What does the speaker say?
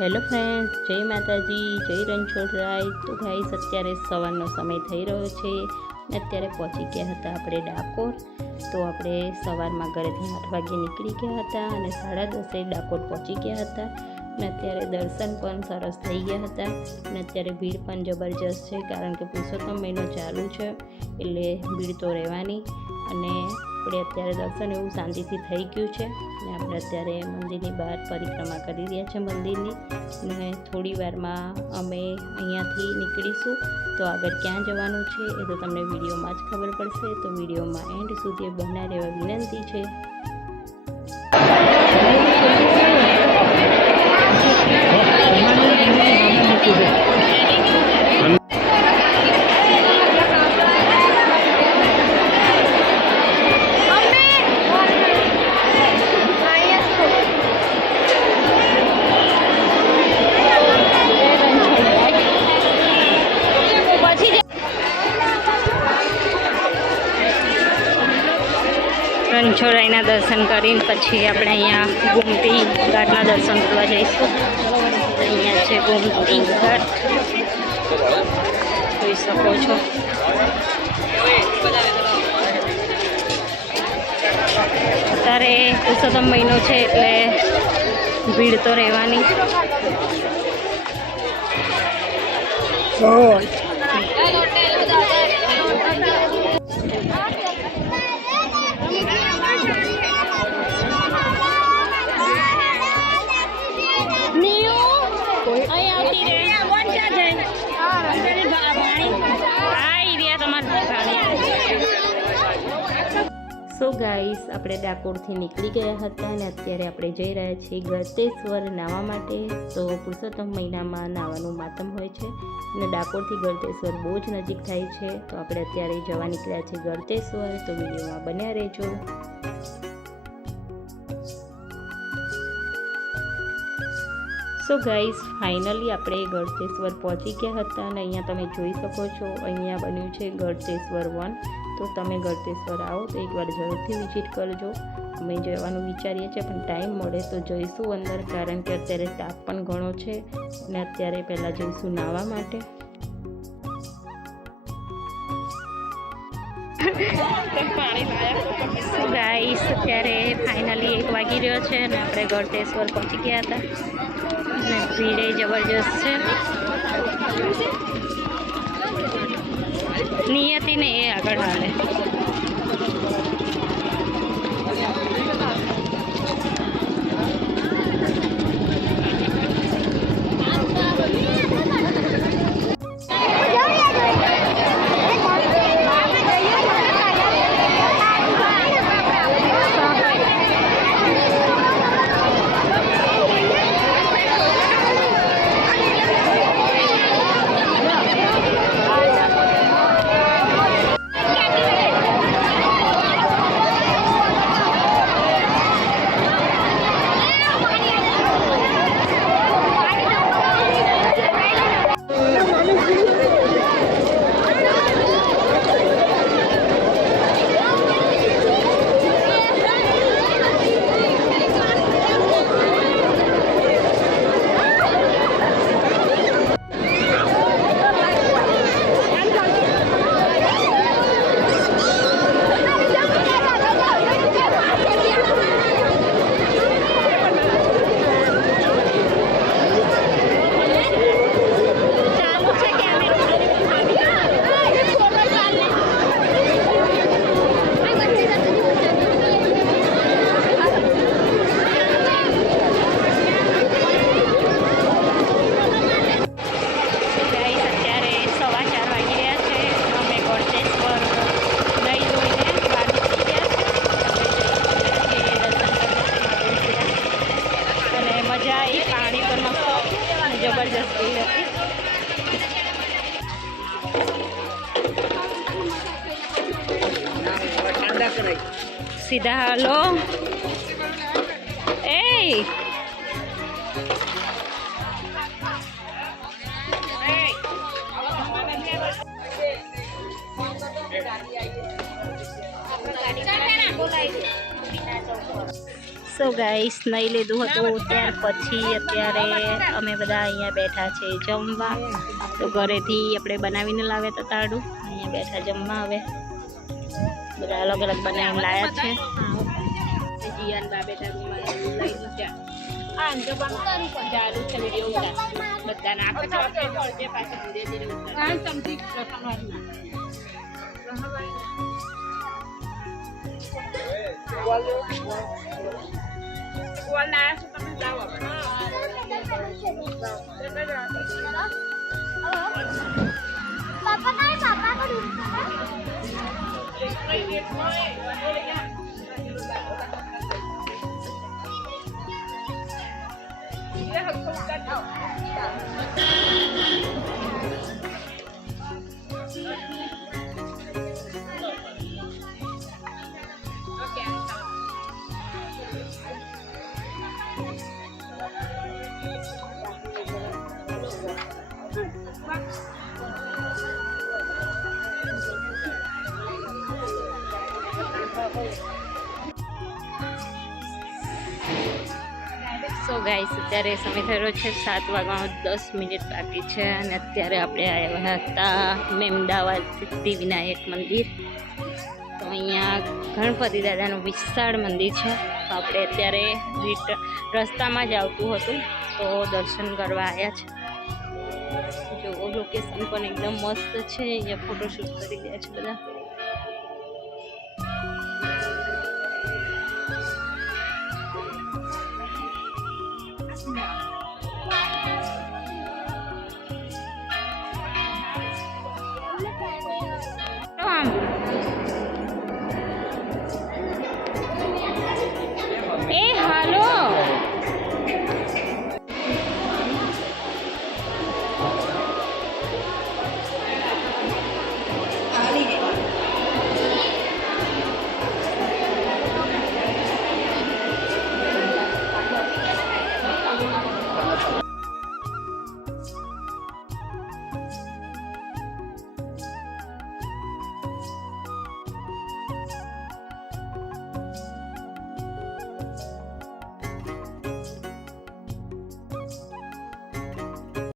Hello friends, જય માતાજી, જય રણછોડરાય। તો ગાઈસ અત્યારે સવારનો સમય થઈ રહ્યો છે ને અત્યારે પહોંચી ગયા હતા આપણે ડાકોર। તો આપણે સવારમાં ઘરેથી 8 વાગે નીકળી ગયા હતા અને 10:30 ડાકોર પહોંચી ગયા હતા ને અત્યારે દર્શન પણ સરસ થઈ ગયા હતા ને અત્યારે ભીડ પણ જબરજસ્ત છે, કારણ કે પુરુષોત્તમ મહિનો ચાલુ છે એટલે ભીડ તો રહેવાની। અને આપણે અત્યારે દર્શન એવું શાંતિથી થઈ ગયું છે ને આપણે અત્યારે મંદિરની બહાર પરિક્રમા કરી રહ્યા છે મંદિરની, ને થોડી વારમાં અમે અહીંયાથી નીકળીશું। તો આગળ ક્યાં જવાનું છે એ તો તમને વિડીયોમાં જ ખબર પડશે, તો વિડીયોમાં એન્ડ સુધી બના રહેવા વિનંતી છે। રણછોડરાયના દર્શન કરીને પછી આપણે અહીંયા ગોમતી ઘાટના દર્શન કરવા જઈશું। અહીંયા છે ગોમતી ઘાટ, જોઈ શકો છો। અત્યારે પુરુષોત્તમ મહિનો છે એટલે ભીડ તો રહેવાની। સો ગાઈસ, આપણે ડાકોરથી નીકળી ગયા હતા અને અત્યારે આપણે જઈ રહ્યા છીએ ગળતેશ્વર નાહવા માટે। તો પુરુષોત્તમ મહિનામાં નાહવાનું માતમ હોય છે અને ડાકોરથી ગળતેશ્વર બહુ જ નજીક થાય છે। તો આપણે અત્યારે જવા નીકળ્યા છીએ ગળતેશ્વર, તો વિડીયોમાં બન્યા રહેજો। સો ગાઈસ, ફાઇનલી આપણે ગળતેશ્વર પહોંચી ગયા હતા અને અહીંયા તમે જોઈ શકો છો, અહીંયા બન્યું છે ગળતેશ્વર 1। તો તમે ગળતેશ્વર આવો તો એકવાર જરૂરથી વિઝિટ કરજો। અમે જવાનું વિચારીએ છીએ પણ ટાઈમ મળે તો જઈશું અંદર, કારણ કે અત્યારે તાપ પણ ઘણો છે અને અત્યારે પહેલાં જઈશું નાહવા માટે। ગાઈસ, અત્યારે ફાઇનલી 1 વાગી રહ્યો છે અને આપણે ગળતેશ્વર પહોંચી ગયા હતા અને ભીડે જબરજસ્ત છે। નિયતિ ને એ આગળ હાલે। सीधा हालो ए સો ગાઈસ નહીં લીધું હતું ત્યાર પછી અત્યારે અમે બધા અહીંયા બેઠા છે જમવા. તો ઘરેથી આપણે બનાવીને લાવ્યા હતા તાડું, અહીંયા બેઠા જમવા. હવે બધા અલગ અલગ બનાવીને લાવ્યા છે. જીયાન બા બેઠા બધાને આખો पापा का पापा को સો ગાઈસ અત્યારે સમય થયો છે 7 વાગ્યાનો 10 મિનિટ બાકી છે અને અત્યારે આપણે આવ્યા હતા મેમદાવાદ સિદ્ધિવિનાયક મંદિર. તો અહીંયા ગણપતિ દાદાનું વિશાળ મંદિર છે. તો આપણે અત્યારે રસ્તામાં જ આવતું હતું તો દર્શન કરવા આવ્યા છે. જો લોકેશન પણ એકદમ મસ્ત છે. અહીંયા ફોટોશૂટ કરી રહ્યા છે બધા.